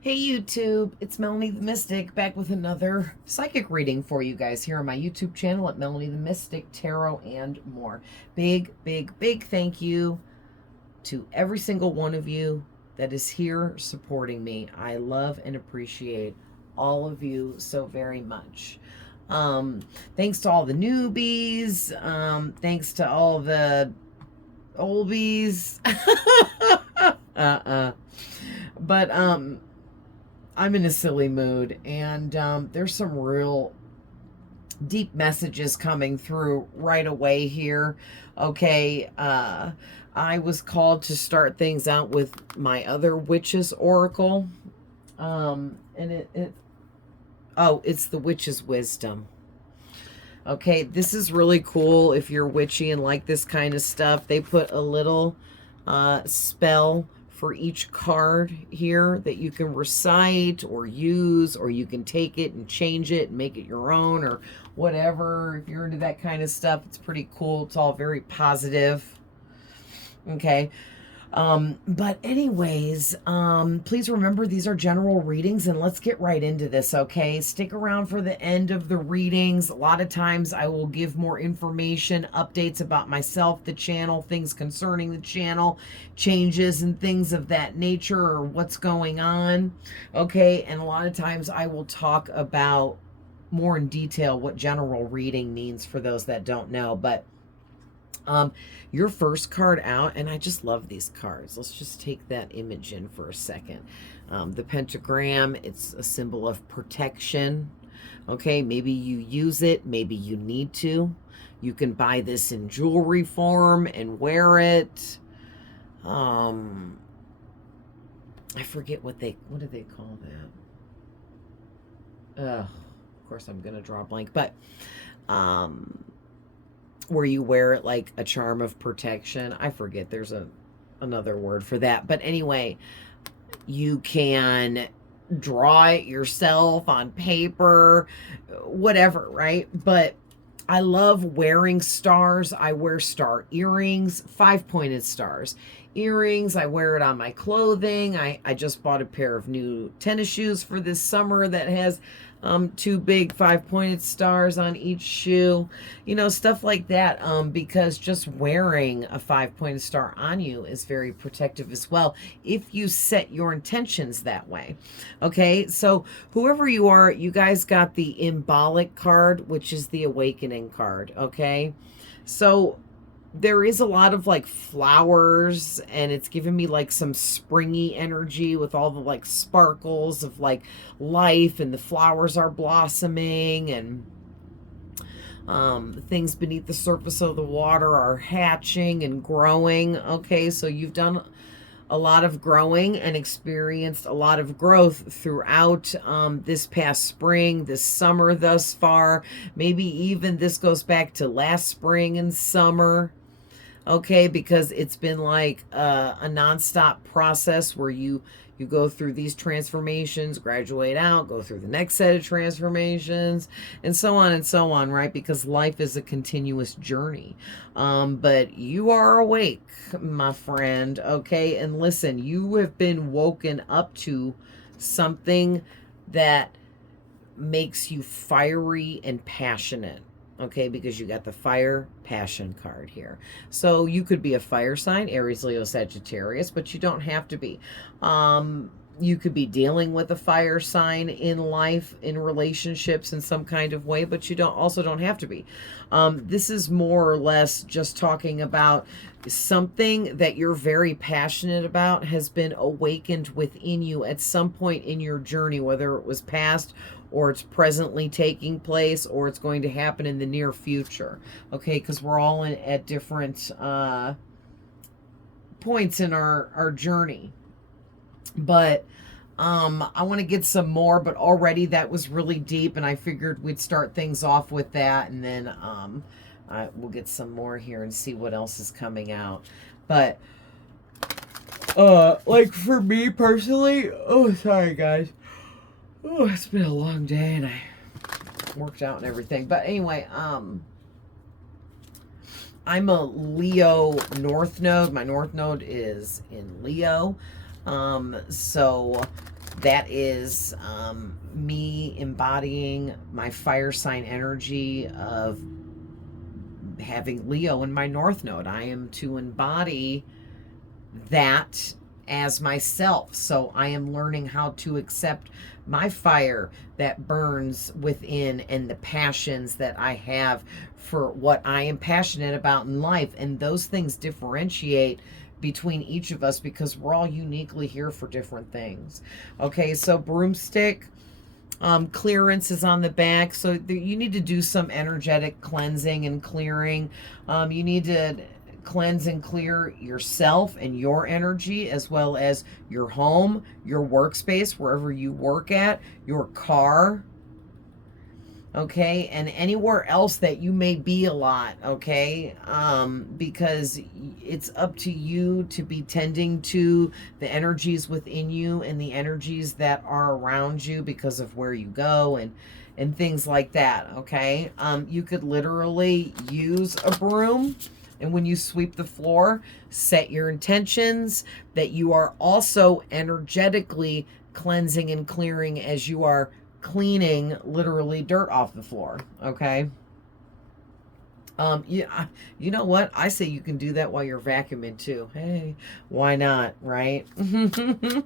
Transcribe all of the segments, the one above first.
Hey YouTube, it's Melanie the Mystic back with another psychic reading for you guys here on my YouTube channel at Melanie the Mystic, Tarot, and more. Big, big, big thank you to every single one of you that is here supporting me. I love and appreciate all of you so very much. Thanks to all the newbies. Thanks to all the oldies. But I'm in a silly mood, and there's some real deep messages coming through right away here. Okay, I was called to start things out with my other witch's oracle, and it's the witch's wisdom. Okay, this is really cool if you're witchy and like this kind of stuff. They put a little spell for each card here that you can recite or use, or you can take it and change it and make it your own or whatever. If you're into that kind of stuff, it's pretty cool. It's all very positive. Okay. But anyways, please remember these are general readings, and let's get right into this, okay? Stick around for the end of the readings. A lot of times I will give more information, updates about myself, the channel, things concerning the channel, changes and things of that nature, or what's going on, okay? And a lot of times I will talk about more in detail what general reading means for those that don't know, but your first card out, and I just love these cards. Let's just take that image in for a second. The pentagram, it's a symbol of protection. Okay, maybe you use it, maybe you need to. You can buy this in jewelry form and wear it. I forget what do they call that? Of course I'm gonna draw a blank, but where you wear it like a charm of protection. I forget, there's another word for that. But anyway, you can draw it yourself on paper, whatever, right? But I love wearing stars. I wear star earrings, 5-pointed stars. Earrings, I wear it on my clothing. I just bought a pair of new tennis shoes for this summer that has 2 big 5-pointed stars on each shoe, you know, stuff like that, because just wearing a 5-pointed star on you is very protective as well if you set your intentions that way. Okay, so whoever you are, you guys got the Embolic card, which is the awakening card. Okay, so there is a lot of like flowers, and it's giving me like some springy energy with all the like sparkles of like life, and the flowers are blossoming, and things beneath the surface of the water are hatching and growing. Okay, so you've done a lot of growing and experienced a lot of growth throughout this past spring, this summer thus far. Maybe even this goes back to last spring and summer. Okay, because it's been like a nonstop process where you go through these transformations, graduate out, go through the next set of transformations, and so on, right? Because life is a continuous journey. But you are awake, my friend, okay? And listen, you have been woken up to something that makes you fiery and passionate. Okay, because you got the fire passion card here. So you could be a fire sign, Aries, Leo, Sagittarius, but you don't have to be. You could be dealing with a fire sign in life, in relationships in some kind of way, but you don't have to be. This is more or less just talking about something that you're very passionate about has been awakened within you at some point in your journey, whether it was past or it's presently taking place, or it's going to happen in the near future. Okay, because we're all at different points in our journey. But I want to get some more, but already that was really deep, and I figured we'd start things off with that, and then we'll get some more here and see what else is coming out. But like for me personally, oh, sorry guys. Oh, it's been a long day, and I worked out and everything. But anyway, I'm a Leo North Node. My North Node is in Leo. So That is me embodying my fire sign energy of having Leo in my North Node. I am to embody that as myself. So I am learning how to accept my fire that burns within and the passions that I have for what I am passionate about in life. And those things differentiate between each of us because we're all uniquely here for different things. Okay, so broomstick. Clearance is on the back, so you need to do some energetic cleansing and clearing. You need to cleanse and clear yourself and your energy, as well as your home, your workspace, wherever you work at, your car, okay, and anywhere else that you may be a lot, okay, because it's up to you to be tending to the energies within you and the energies that are around you because of where you go and things like that, okay. You could literally use a broom, and when you sweep the floor, set your intentions that you are also energetically cleansing and clearing as you are cleaning literally dirt off the floor, okay? You know what? I say you can do that while you're vacuuming too. Hey, why not, right? I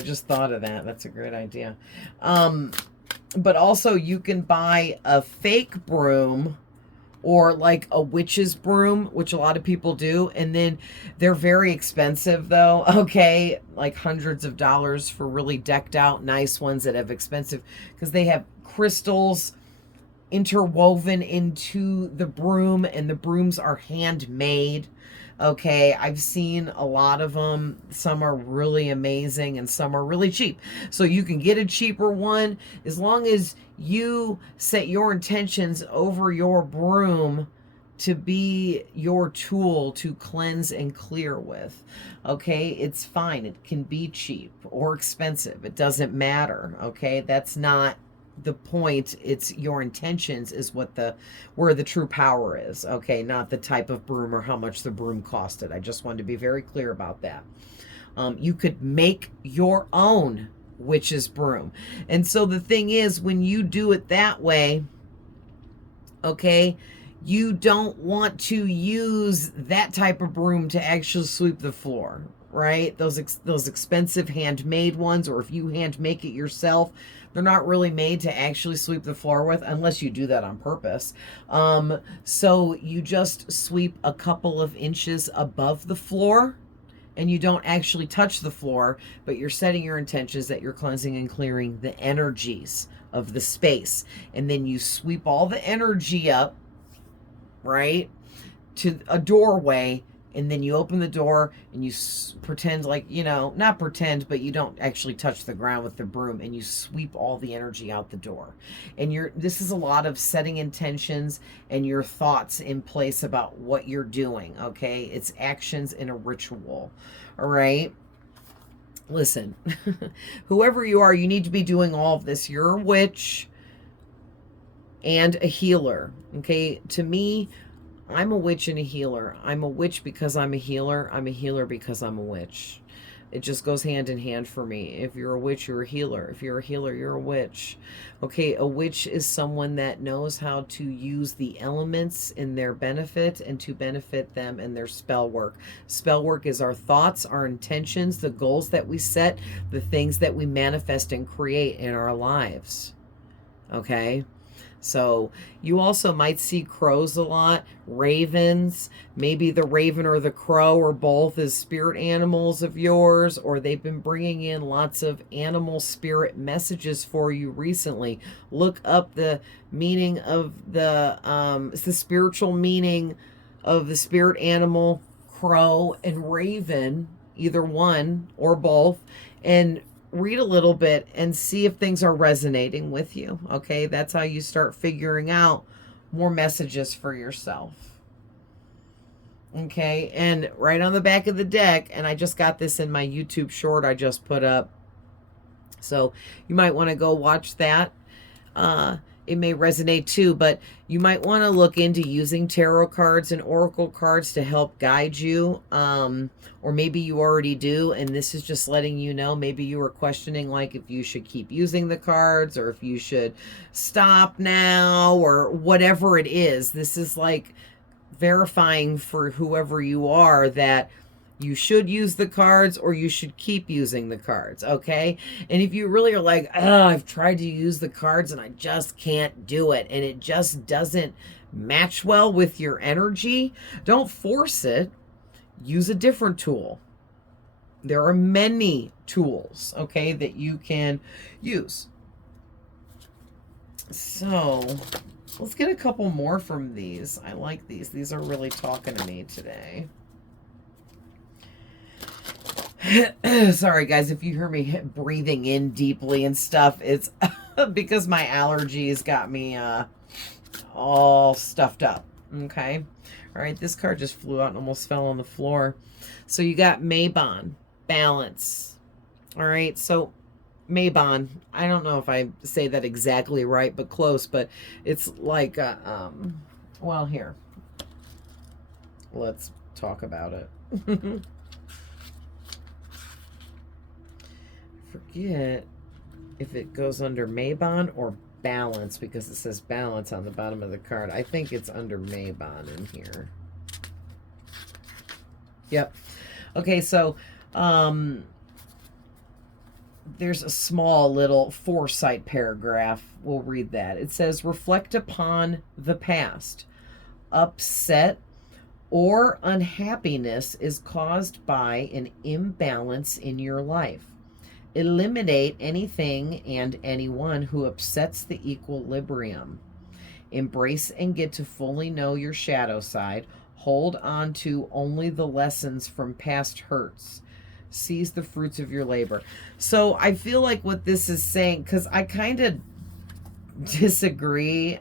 just thought of that. That's a great idea. But also you can buy a fake broom or like a witch's broom, which a lot of people do. And then they're very expensive though, okay? Like hundreds of dollars for really decked out, nice ones that have expensive, because they have crystals interwoven into the broom, and the brooms are handmade. Okay, I've seen a lot of them. Some are really amazing and some are really cheap. So you can get a cheaper one as long as you set your intentions over your broom to be your tool to cleanse and clear with. Okay, it's fine. It can be cheap or expensive. It doesn't matter. Okay, that's not the point. It's your intentions is what where the true power is, okay, not the type of broom or how much the broom costed. I just wanted to be very clear about that. You could make your own witch's broom, and so the thing is, when you do it that way, okay, you don't want to use that type of broom to actually sweep the floor, right? Those expensive handmade ones, or if you hand make it yourself, they're not really made to actually sweep the floor with unless you do that on purpose. So you just sweep a couple of inches above the floor, and you don't actually touch the floor, but you're setting your intentions that you're cleansing and clearing the energies of the space. And then you sweep all the energy up, right, to a doorway, and then you open the door and you pretend like, you know, not pretend, but you don't actually touch the ground with the broom, and you sweep all the energy out the door. And this is a lot of setting intentions and your thoughts in place about what you're doing, okay? It's actions in a ritual, all right? Listen, whoever you are, you need to be doing all of this. You're a witch and a healer, okay? To me, I'm a witch and a healer. I'm a witch because I'm a healer. I'm a healer because I'm a witch. It just goes hand in hand for me. If you're a witch, you're a healer. If you're a healer, you're a witch. Okay, a witch is someone that knows how to use the elements in their benefit and to benefit them in their spell work. Spell work is our thoughts, our intentions, the goals that we set, the things that we manifest and create in our lives. Okay? So you also might see crows a lot, ravens, maybe the raven or the crow or both as spirit animals of yours, or they've been bringing in lots of animal spirit messages for you recently. Look up the meaning of it's the spiritual meaning of the spirit animal, crow and raven, either one or both, and read a little bit and see if things are resonating with you. Okay, that's how you start figuring out more messages for yourself. Okay, and right on the back of the deck, and I just got this in my YouTube short I just put up, so you might want to go watch that. it may resonate too, but you might want to look into using tarot cards and oracle cards to help guide you. Or maybe you already do, and this is just letting you know, maybe you were questioning like if you should keep using the cards or if you should stop now or whatever it is. This is like verifying for whoever you are that you should use the cards or you should keep using the cards, okay? And if you really are like, oh, I've tried to use the cards and I just can't do it, and it just doesn't match well with your energy, don't force it. Use a different tool. There are many tools, okay, that you can use. So let's get a couple more from these. I like these. These are really talking to me today. Sorry, guys, if you hear me breathing in deeply and stuff, it's because my allergies got me all stuffed up, okay? All right, this card just flew out and almost fell on the floor. So you got Mabon, balance. All right, so Mabon, I don't know if I say that exactly right, but close, but it's like, well, here. Let's talk about it. Forget if it goes under Mabon or balance, because it says balance on the bottom of the card. I think it's under Mabon in here. Yep. Okay, so there's a small little foresight paragraph. We'll read that. It says, reflect upon the past. Upset or unhappiness is caused by an imbalance in your life. Eliminate anything and anyone who upsets the equilibrium. Embrace and get to fully know your shadow side. Hold on to only the lessons from past hurts. Seize the fruits of your labor. So I feel like what this is saying, because I kind of disagree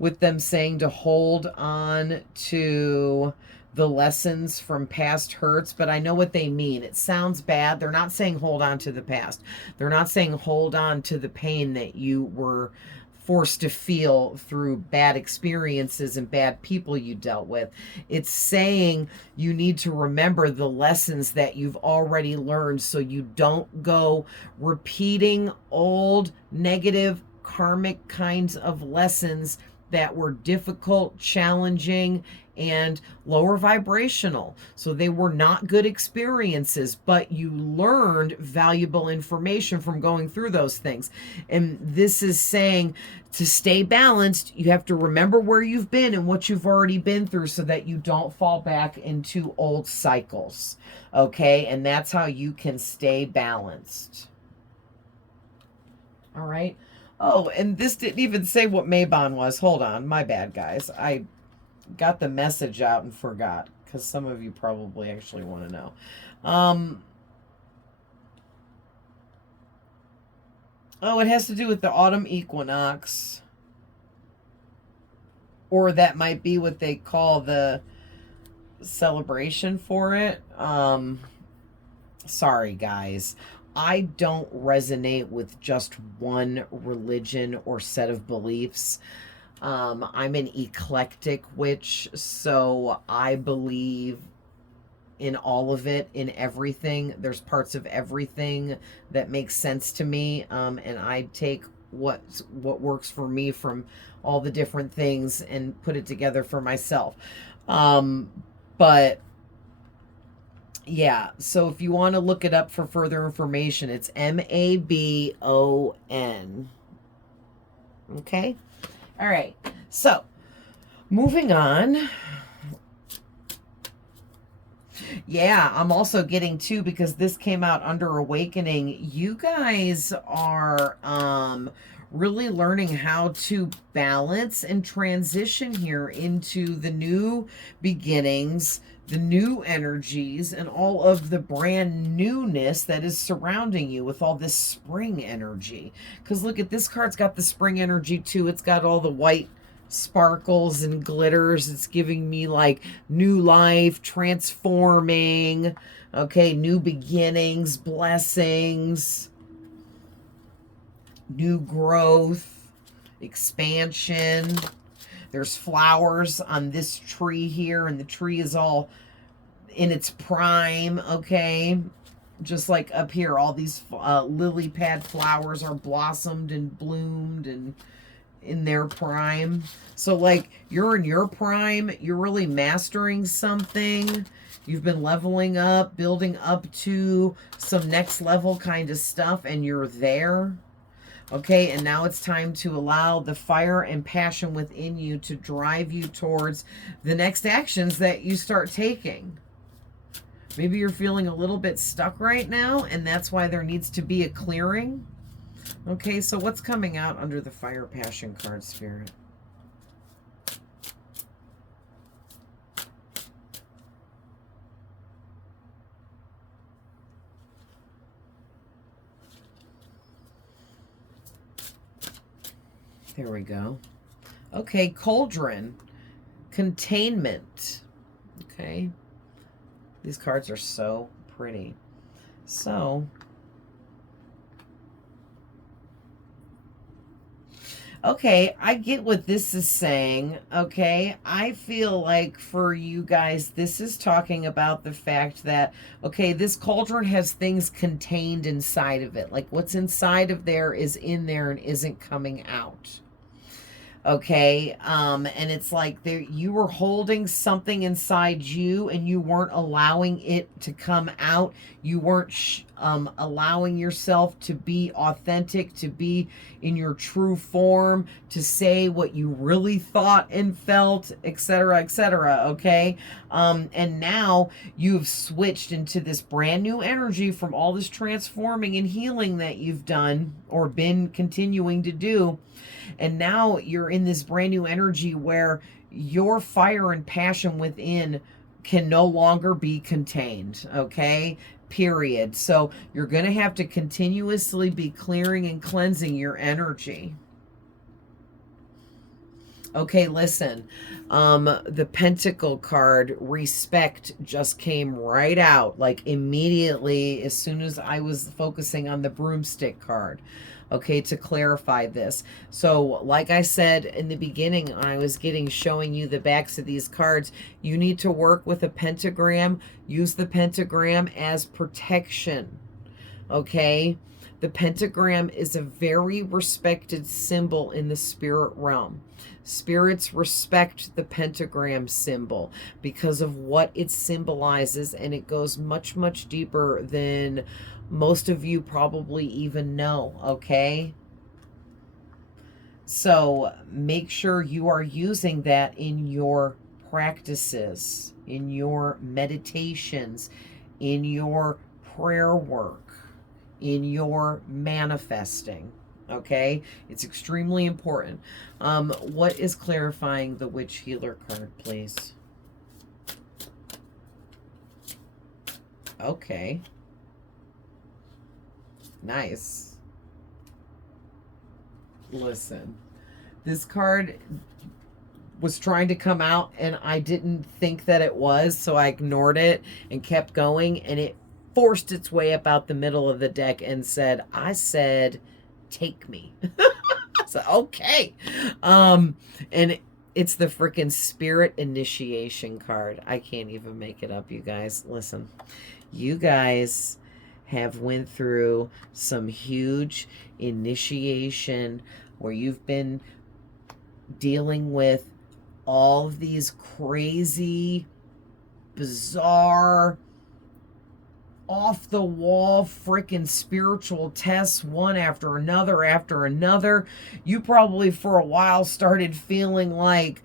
with them saying to hold on to the lessons from past hurts, but I know what they mean. It sounds bad. They're not saying hold on to the past. They're not saying hold on to the pain that you were forced to feel through bad experiences and bad people you dealt with. It's saying you need to remember the lessons that you've already learned so you don't go repeating old negative karmic kinds of lessons that were difficult, challenging, and lower vibrational. So they were not good experiences, but you learned valuable information from going through those things. And this is saying to stay balanced, you have to remember where you've been and what you've already been through so that you don't fall back into old cycles. Okay? And that's how you can stay balanced. All right? Oh, and this didn't even say what Mabon was. Hold on. My bad, guys. I got the message out and forgot, because some of you probably actually want to know. Oh, it has to do with the autumn equinox. Or that might be what they call the celebration for it. Sorry, guys. I don't resonate with just one religion or set of beliefs. I'm an eclectic witch, so I believe in all of it, in everything. There's parts of everything that makes sense to me, and I take what works for me from all the different things and put it together for myself. But yeah, so if you want to look it up for further information, it's Mabon. Okay? All right. So, moving on. Yeah, I'm also getting too, because this came out under Awakening. You guys are really learning how to balance and transition here into the new beginnings, the new energies, and all of the brand newness that is surrounding you with all this spring energy. Because look at this card's got the spring energy too. It's got all the white sparkles and glitters. It's giving me like new life, transforming, okay, new beginnings, blessings, new growth. expansion. There's flowers on this tree here, and the tree is all in its prime, okay? Just like up here, all these lily pad flowers are blossomed and bloomed and in their prime. So like you're in your prime, you're really mastering something. You've been leveling up, building up to some next level kind of stuff, and you're there. Okay, and now it's time to allow the fire and passion within you to drive you towards the next actions that you start taking. Maybe you're feeling a little bit stuck right now, and that's why there needs to be a clearing. Okay, so what's coming out under the fire passion card, Spirit? There we go. Okay, cauldron, containment. Okay. These cards are so pretty. So, okay, I get what this is saying, okay? I feel like for you guys, this is talking about the fact that, okay, this cauldron has things contained inside of it. Like what's inside of there is in there and isn't coming out. Okay, and it's like there you were holding something inside you and you weren't allowing it to come out. You weren't allowing yourself to be authentic, to be in your true form, to say what you really thought and felt, etc., etc. Okay, and now you've switched into this brand new energy from all this transforming and healing that you've done or been continuing to do. And now you're in this brand new energy where your fire and passion within can no longer be contained, okay? Period. So you're going to have to continuously be clearing and cleansing your energy. Okay, listen, the Pentacle card, respect, just came right out, like immediately as soon as I was focusing on the broomstick card. Okay, to clarify this. So like I said in the beginning, when I was showing you the backs of these cards, you need to work with a pentagram. Use the pentagram as protection. Okay, the pentagram is a very respected symbol in the spirit realm. Spirits respect the pentagram symbol because of what it symbolizes, and it goes much, much deeper than most of you probably even know, okay? So make sure you are using that in your practices, in your meditations, in your prayer work, in your manifesting, okay? It's extremely important. What is clarifying the Witch Healer card, please? Okay. Nice. Listen, this card was trying to come out and I didn't think that it was, so I ignored it and kept going, and it forced its way up out the middle of the deck and said, I said, take me. So, okay. And it's the freaking Spirit Initiation card. I can't even make it up, you guys. Listen, you guys have went through some huge initiation where you've been dealing with all of these crazy, bizarre, off the wall freaking spiritual tests, one after another. You probably for a while started feeling like,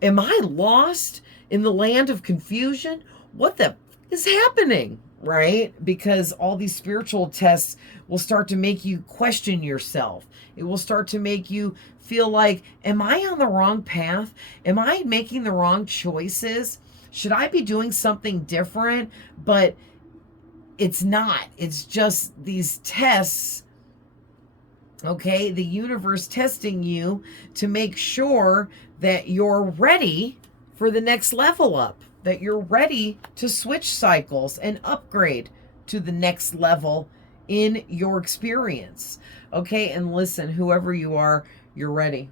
am I lost in the land of confusion? What the is happening? Right? Because all these spiritual tests will start to make you question yourself. It will start to make you feel like, am I on the wrong path? Am I making the wrong choices? Should I be doing something different? But it's not. It's just these tests, okay? The universe testing you to make sure that you're ready for the next level up, that you're ready to switch cycles and upgrade to the next level in your experience. Okay, and listen, whoever you are, You're ready.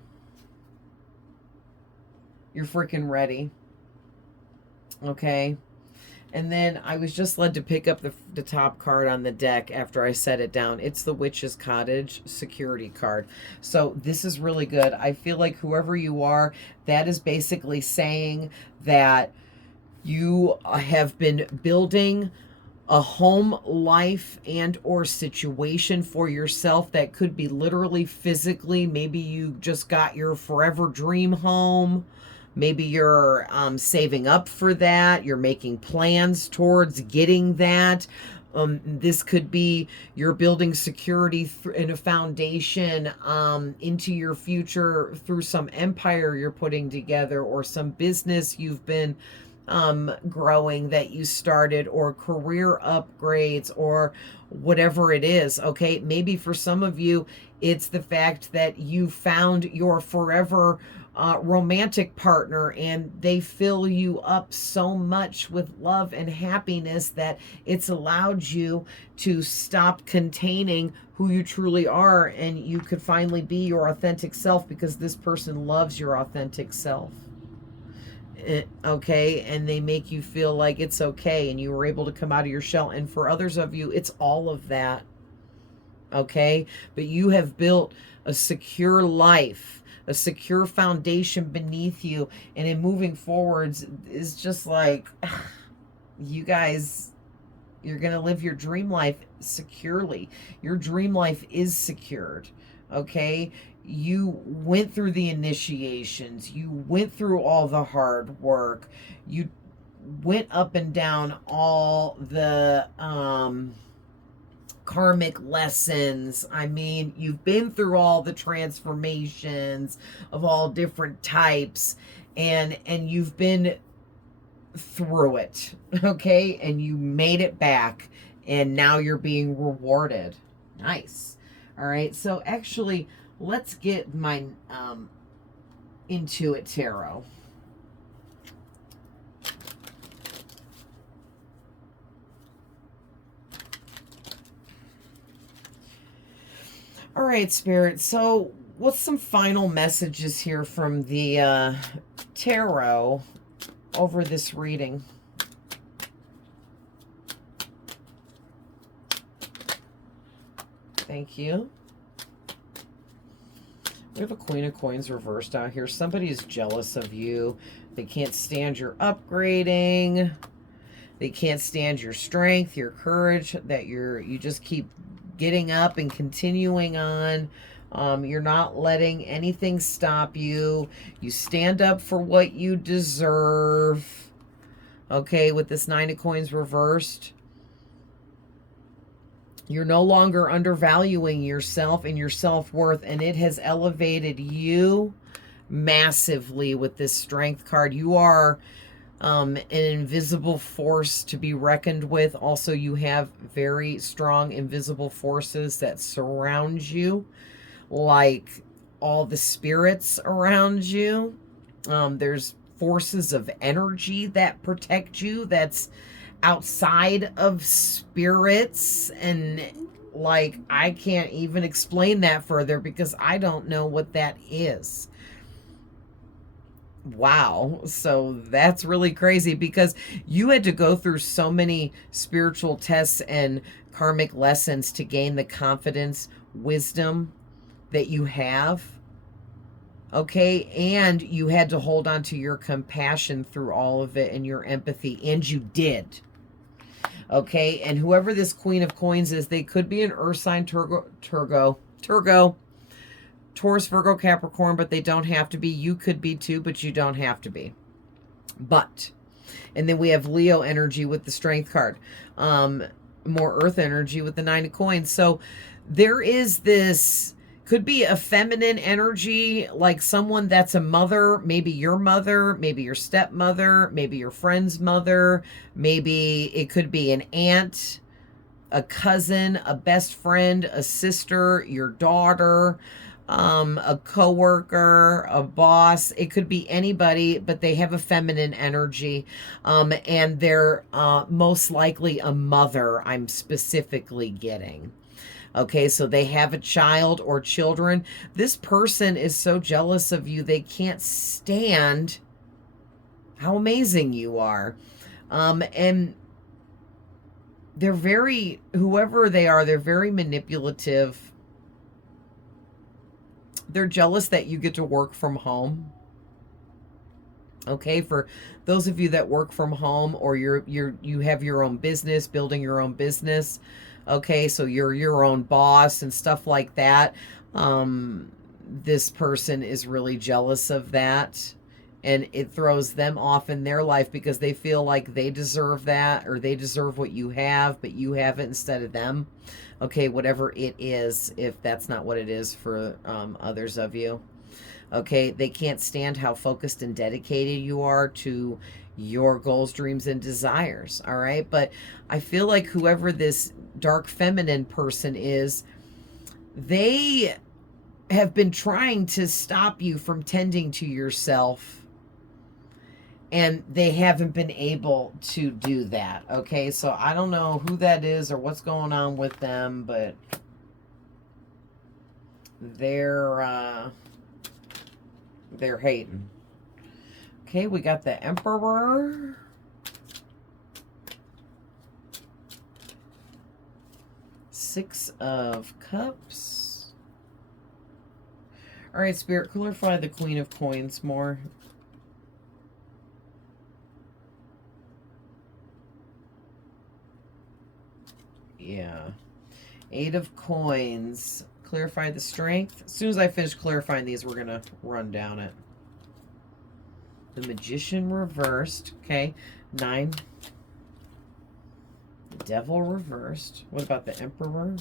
You're freaking ready. Okay. And then I was just led to pick up the top card on the deck after I set it down. It's the Witch's Cottage security card. So this is really good. I feel like whoever you are, that is basically saying that you have been building a home life and or situation for yourself that could be literally physically. Maybe you just got your forever dream home. Maybe you're saving up for that. You're making plans towards getting that. This could be you're building security in a foundation into your future through some empire you're putting together, or some business you've been growing that you started, or career upgrades, or whatever it is. Okay, maybe for some of you it's the fact that you found your forever romantic partner, and they fill you up so much with love and happiness that it's allowed you to stop containing who you truly are, and you could finally be your authentic self because this person loves your authentic self. Okay, and they make you feel like it's okay, and you were able to come out of your shell. And for others of you, it's all of that. Okay, but you have built a secure life, a secure foundation beneath you, and in moving forwards is just like, you guys, you're gonna live your dream life securely. Your dream life is secured. Okay, you went through the initiations, you went through all the hard work, you went up and down all the karmic lessons. I mean, you've been through all the transformations of all different types, and you've been through it. Okay, and you made it back, and now you're being rewarded. Nice. All right, so actually let's get my Intuit Tarot. All right, Spirit. So what's some final messages here from the tarot over this reading? Thank you. We have a Queen of Coins reversed out here. Somebody is jealous of you. They can't stand your upgrading. They can't stand your strength, your courage, that you just keep getting up and continuing on. You're not letting anything stop you. You stand up for what you deserve. Okay, with this Nine of Coins reversed. You're no longer undervaluing yourself and your self-worth, and it has elevated you massively with this Strength card. You are an invisible force to be reckoned with. Also, you have very strong invisible forces that surround you, like all the spirits around you. There's forces of energy that protect you, that's outside of spirits, and like I can't even explain that further because I don't know what that is. Wow. So that's really crazy because you had to go through so many spiritual tests and karmic lessons to gain the confidence, wisdom that you have. Okay, and you had to hold on to your compassion through all of it and your empathy, and you did. Okay, and whoever this Queen of Coins is, they could be an Earth sign, Taurus, Virgo, Capricorn, but they don't have to be. You could be too, but you don't have to be. But, and then we have Leo energy with the Strength card. More Earth energy with the Nine of Coins. So there is this, could be a feminine energy, like someone that's a mother, maybe your stepmother, maybe your friend's mother, maybe it could be an aunt, a cousin, a best friend, a sister, your daughter. a coworker, a boss. It could be anybody, but they have a feminine energy. And they're most likely a mother, I'm specifically getting. Okay, so they have a child or children. This person is so jealous of you, they can't stand how amazing you are. And they're very, whoever they are, they're very manipulative. They're jealous that you get to work from home. Okay, for those of you that work from home, or you have your own business, building your own business. Okay, so you're your own boss and stuff like that. This person is really jealous of that, and it throws them off in their life because they feel like they deserve that, or they deserve what you have, but you have it instead of them. Okay, whatever it is, if that's not what it is for others of you. Okay, they can't stand how focused and dedicated you are to your goals, dreams, and desires. All right, but I feel like whoever this dark feminine person is, they have been trying to stop you from tending to yourself, and they haven't been able to do that. Okay, so I don't know who that is or what's going on with them, but they're hating. Okay, we got the Emperor. Six of Cups. All right, Spirit, clarify the Queen of Coins more. Yeah. Eight of Coins. Clarify the Strength. As soon as I finish clarifying these, we're going to run down it. The Magician reversed. Okay. 9. The Devil reversed. What about the Emperor?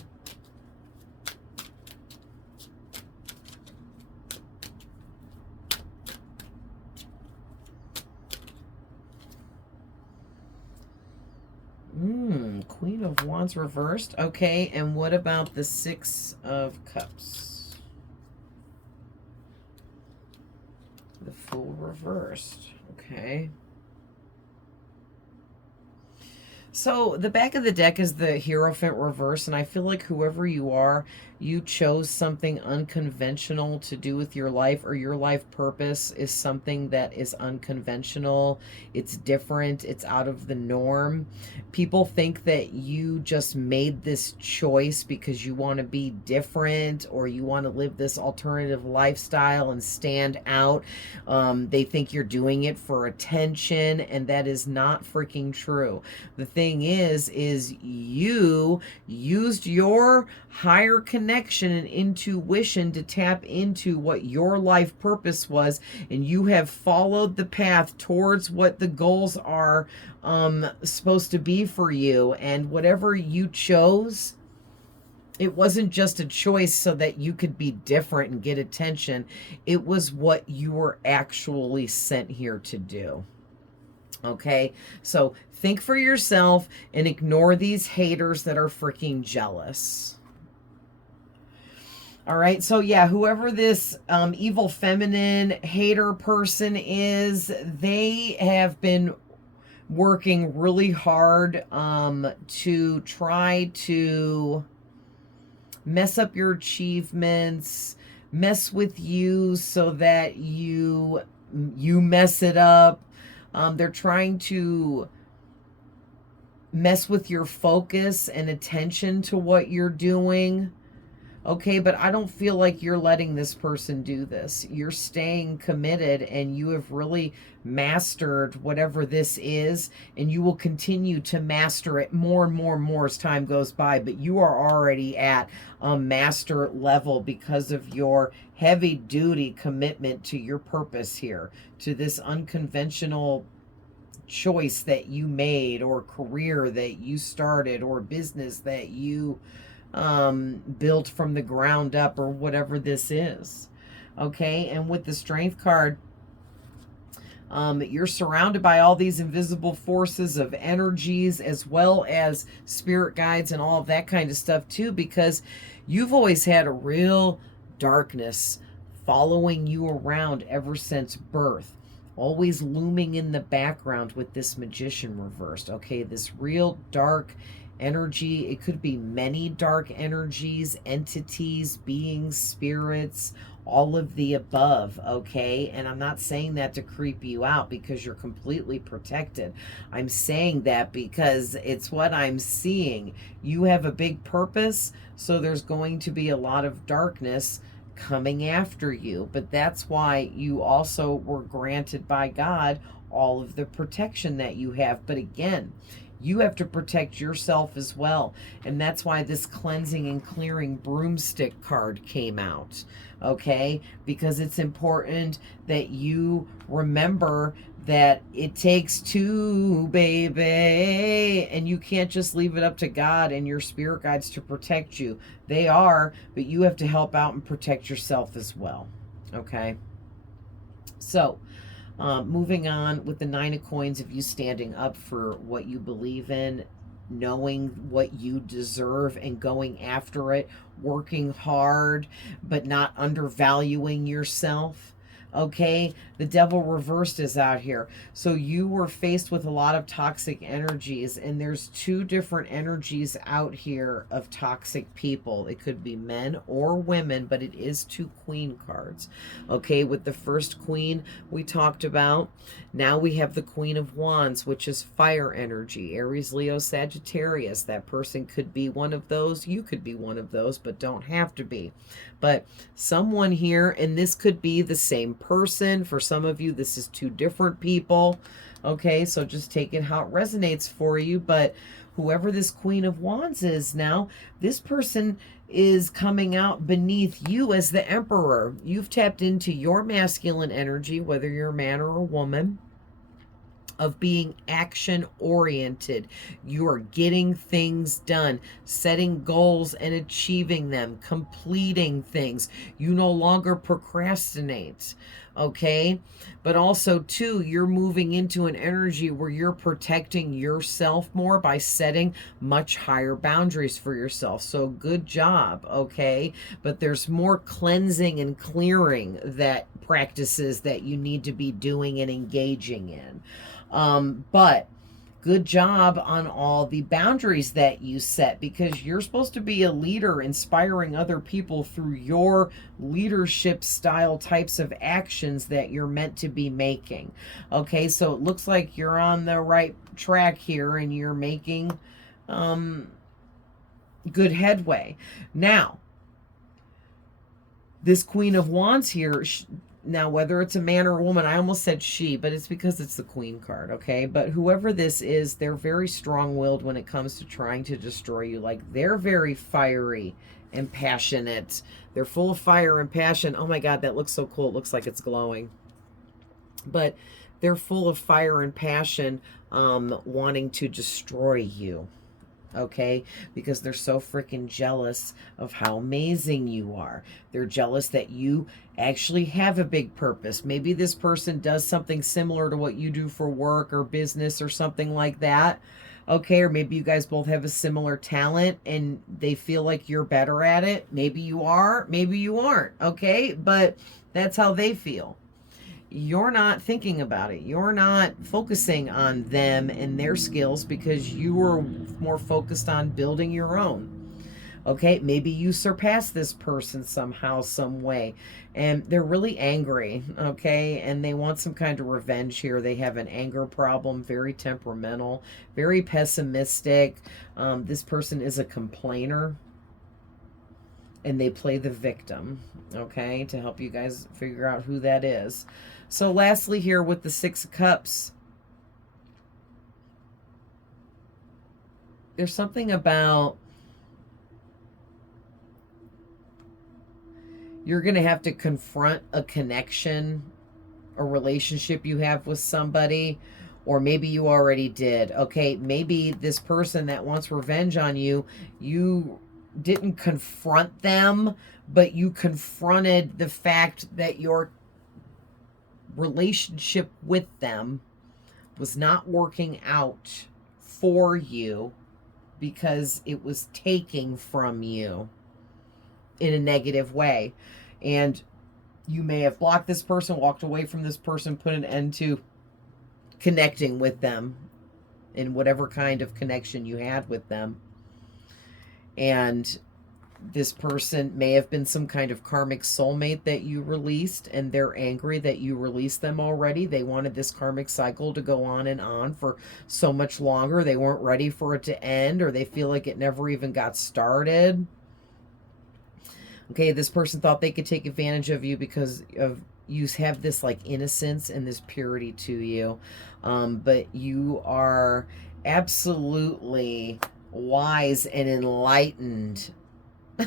Queen of Wands reversed. Okay, and what about the Six of Cups? The Fool reversed. Okay. So the back of the deck is the Hierophant reverse, and I feel like whoever you are, you chose something unconventional to do with your life, or your life purpose is something that is unconventional. It's different. It's out of the norm. People think that you just made this choice because you want to be different, or you want to live this alternative lifestyle and stand out. They think you're doing it for attention, and that is not freaking true. The thing is you used your higher connection and intuition to tap into what your life purpose was, and you have followed the path towards what the goals are supposed to be for you. And whatever you chose, it wasn't just a choice so that you could be different and get attention. It was what you were actually sent here to do. Okay, so think for yourself and ignore these haters that are freaking jealous. All right, so yeah, whoever this evil feminine hater person is, they have been working really hard to try to mess up your achievements, mess with you so that you mess it up. They're trying to mess with your focus and attention to what you're doing. Okay, but I don't feel like you're letting this person do this. You're staying committed, and you have really mastered whatever this is, and you will continue to master it more and more and more as time goes by. But you are already at a master level because of your heavy duty commitment to your purpose here, to this unconventional choice that you made, or career that you started, or business that you built from the ground up, or whatever this is. Okay, and with the Strength card, you're surrounded by all these invisible forces of energies, as well as spirit guides and all of that kind of stuff too, because you've always had a real darkness following you around ever since birth, always looming in the background with this Magician reversed. Okay, this real dark energy. It could be many dark energies, entities, beings, spirits, all of the above, okay? And I'm not saying that to creep you out because you're completely protected. I'm saying that because it's what I'm seeing. You have a big purpose, so there's going to be a lot of darkness coming after you. But that's why you also were granted by God all of the protection that you have. But again, you have to protect yourself as well. And that's why this cleansing and clearing broomstick card came out. Okay? Because it's important that you remember that it takes two, baby. And you can't just leave it up to God and your spirit guides to protect you. They are, but you have to help out and protect yourself as well. Okay? So, moving on with the Nine of Coins, of you standing up for what you believe in, knowing what you deserve and going after it, working hard, but not undervaluing yourself. Okay, the Devil reversed is out here. So you were faced with a lot of toxic energies, and there's two different energies out here of toxic people. It could be men or women, but it is two Queen cards. Okay, with the first Queen we talked about, now we have the Queen of Wands, which is fire energy, Aries, Leo, Sagittarius. That person could be one of those. You could be one of those, but don't have to be. But someone here, and this could be the same person. For some of you, this is two different people. Okay, so just take it how it resonates for you. But whoever this Queen of Wands is now, this person is coming out beneath you as the Emperor. You've tapped into your masculine energy, whether you're a man or a woman, of being action oriented. You are getting things done, setting goals and achieving them, completing things. You no longer procrastinate. Okay, but also too, you're moving into an energy where you're protecting yourself more by setting much higher boundaries for yourself. So good job. Okay, but there's more cleansing and clearing that practices that you need to be doing and engaging in. But good job on all the boundaries that you set, because you're supposed to be a leader, inspiring other people through your leadership style types of actions that you're meant to be making. Okay, so it looks like you're on the right track here and you're making good headway. Now, this Queen of Wands here, now, whether it's a man or a woman, I almost said she, but it's because it's the Queen card, okay? But whoever this is, they're very strong-willed when it comes to trying to destroy you. Like, they're very fiery and passionate. They're full of fire and passion. Oh my God, that looks so cool. It looks like it's glowing. But they're full of fire and passion, wanting to destroy you. Okay, because they're so freaking jealous of how amazing you are. They're jealous that you actually have a big purpose. Maybe this person does something similar to what you do for work or business or something like that. Okay, or maybe you guys both have a similar talent and they feel like you're better at it. Maybe you are, maybe you aren't. Okay, but that's how they feel. You're not thinking about it. You're not focusing on them and their skills because you were more focused on building your own. Okay, maybe you surpass this person somehow, some way, and they're really angry, okay, and they want some kind of revenge here. They have an anger problem, very temperamental, very pessimistic. This person is a complainer, and they play the victim, okay, to help you guys figure out who that is. So lastly here with the Six of Cups, there's something about you're going to have to confront a connection, a relationship you have with somebody, or maybe you already did. Okay, maybe this person that wants revenge on you, you didn't confront them, but you confronted the fact that your relationship with them was not working out for you because it was taking from you in a negative way. And you may have blocked this person, walked away from this person, put an end to connecting with them in whatever kind of connection you had with them. And this person may have been some kind of karmic soulmate that you released, and they're angry that you released them already. They wanted this karmic cycle to go on for so much longer. They weren't ready for it to end, or they feel like it never even got started. Okay, this person thought they could take advantage of you because of you have this like innocence and this purity to you. But you are absolutely wise and enlightened.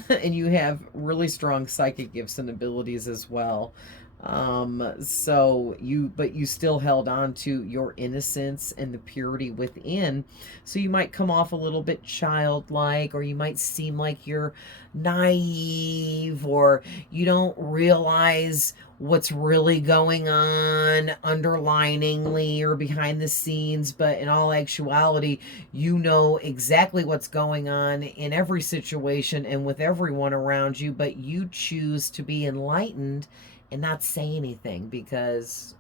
And you have really strong psychic gifts and abilities as well. But you still held on to your innocence and the purity within. So you might come off a little bit childlike, or you might seem like you're naive, or you don't realize what's really going on underliningly or behind the scenes, but in all actuality, you know exactly what's going on in every situation and with everyone around you, but you choose to be enlightened and not say anything, because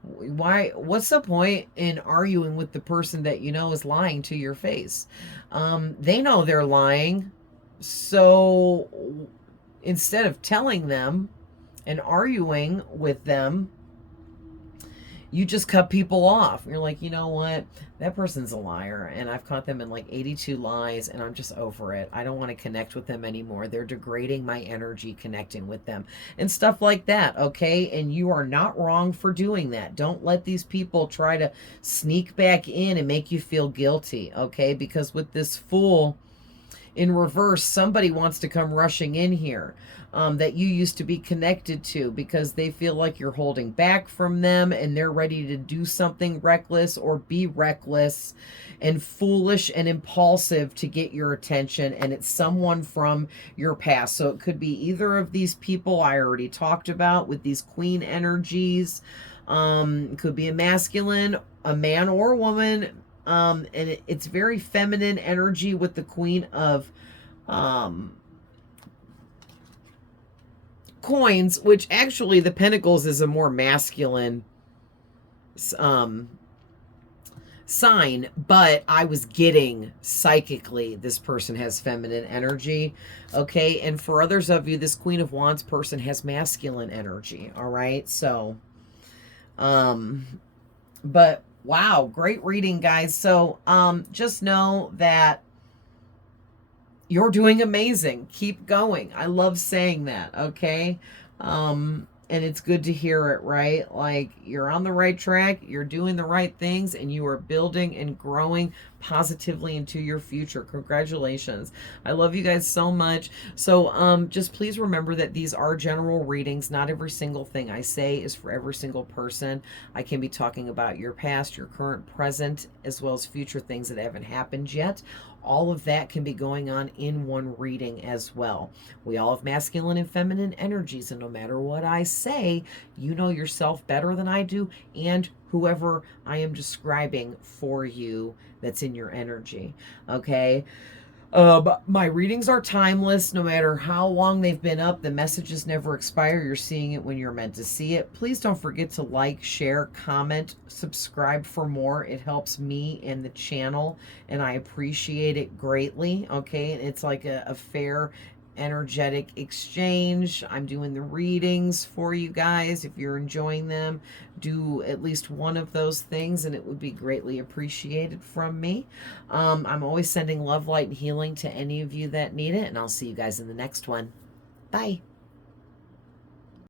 what's the point in arguing with the person that you know is lying to your face? They know they're lying, so instead of telling them and arguing with them, you just cut people off. You're like, you know what? That person's a liar, and I've caught them in like 82 lies, and I'm just over it. I don't want to connect with them anymore. They're degrading my energy connecting with them and stuff like that, okay? And you are not wrong for doing that. Don't let these people try to sneak back in and make you feel guilty, okay? Because with this Fool in reverse, somebody wants to come rushing in here that you used to be connected to, because they feel like you're holding back from them, and they're ready to do something reckless or be reckless and foolish and impulsive to get your attention. And it's someone from your past. So it could be either of these people I already talked about with these queen energies. It could be a masculine, a man or a woman. And it's very feminine energy with the Queen of Coins, which actually the Pentacles is a more masculine sign, but I was getting psychically this person has feminine energy, okay? And for others of you, this Queen of Wands person has masculine energy, all right? So, but wow, great reading, guys. So, just know that you're doing amazing. Keep going. I love saying that, okay? And it's good to hear it, right? Like, you're on the right track, you're doing the right things, and you are building and growing positively into your future. Congratulations. I love you guys so much. So just please remember that these are general readings. Not every single thing I say is for every single person. I can be talking about your past, your current, present, as well as future things that haven't happened yet. All of that can be going on in one reading as well. We all have masculine and feminine energies, and no matter what I say, you know yourself better than I do, and whoever I am describing for you that's in your energy, okay? My readings are timeless. No matter how long they've been up, the messages never expire. You're seeing it when you're meant to see it. Please don't forget to like, share, comment, subscribe for more. It helps me and the channel, and I appreciate it greatly, okay? And it's like a fair energetic exchange. I'm doing the readings for you guys. If you're enjoying them, do at least one of those things, and it would be greatly appreciated from me. I'm always sending love, light, and healing to any of you that need it, and I'll see you guys in the next one. Bye.